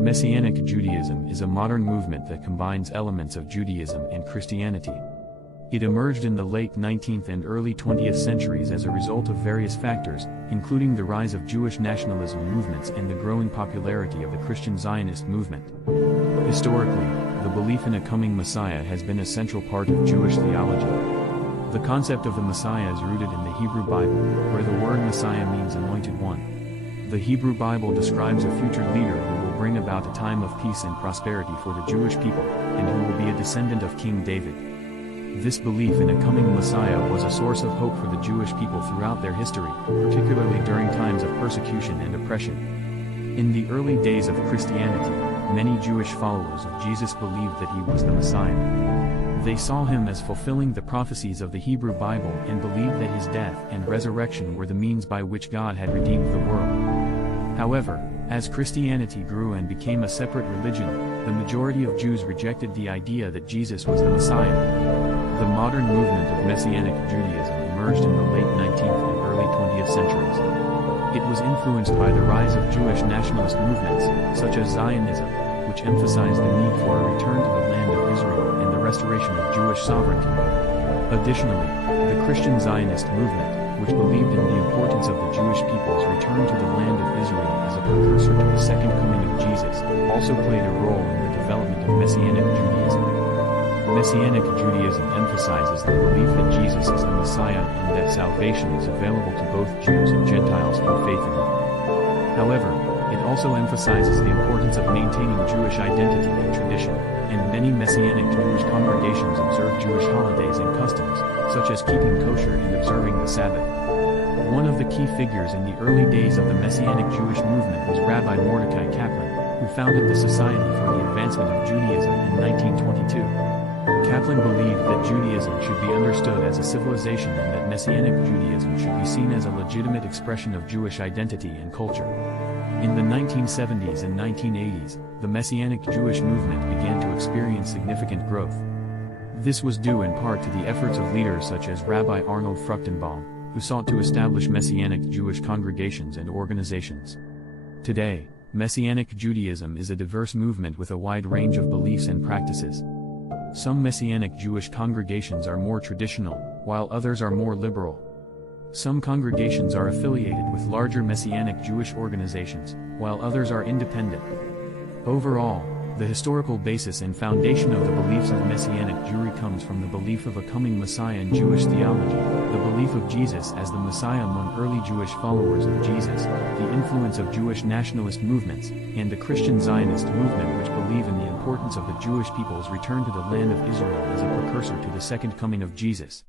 Messianic Judaism is a modern movement that combines elements of Judaism and Christianity. It emerged in the late 19th and early 20th centuries as a result of various factors, including the rise of Jewish nationalism movements and the growing popularity of the Christian Zionist movement. Historically, the belief in a coming Messiah has been a central part of Jewish theology. The concept of the Messiah is rooted in the Hebrew Bible, where the word Messiah means anointed one. The Hebrew Bible describes a future leader who will bring about a time of peace and prosperity for the Jewish people, and who will be a descendant of King David. This belief in a coming Messiah was a source of hope for the Jewish people throughout their history, particularly during times of persecution and oppression. In the early days of Christianity, many Jewish followers of Jesus believed that he was the Messiah. They saw him as fulfilling the prophecies of the Hebrew Bible and believed that his death and resurrection were the means by which God had redeemed the world. However, as Christianity grew and became a separate religion, the majority of Jews rejected the idea that Jesus was the Messiah. The modern movement of Messianic Judaism emerged in the late 19th and early 20th centuries. It was influenced by the rise of Jewish nationalist movements, such as Zionism, which emphasized the need for a return to the land of Israel and the restoration of Jewish sovereignty. Additionally, the Christian Zionist movement, which believed in the importance of the Jewish people's return to the land of Israel as a precursor to the second coming of Jesus, also played a role in the development of Messianic Judaism. Messianic Judaism emphasizes the belief that Jesus is the Messiah and that salvation is available to both Jews and Gentiles through faith in him. However, it also emphasizes the importance of maintaining Jewish identity and tradition, and many Messianic Jewish congregations observe Jewish holidays and customs, such as keeping kosher and observing the Sabbath. One of the key figures in the early days of the Messianic Jewish movement was Rabbi Mordecai Kaplan, who founded the Society for the Advancement of Judaism in 1922. Kaplan believed that Judaism should be understood as a civilization and that Messianic Judaism should be seen as a legitimate expression of Jewish identity and culture. In the 1970s and 1980s, the Messianic Jewish movement began to experience significant growth. This was due in part to the efforts of leaders such as Rabbi Arnold Fruchtenbaum, who sought to establish Messianic Jewish congregations and organizations. Today, Messianic Judaism is a diverse movement with a wide range of beliefs and practices. Some Messianic Jewish congregations are more traditional, while others are more liberal. Some congregations are affiliated with larger Messianic Jewish organizations, while others are independent. Overall, the historical basis and foundation of the beliefs of Messianic Jewry comes from the belief of a coming Messiah in Jewish theology, the belief of Jesus as the Messiah among early Jewish followers of Jesus, the influence of Jewish nationalist movements, and the Christian Zionist movement, which believe in the importance of the Jewish people's return to the land of Israel as a precursor to the second coming of Jesus.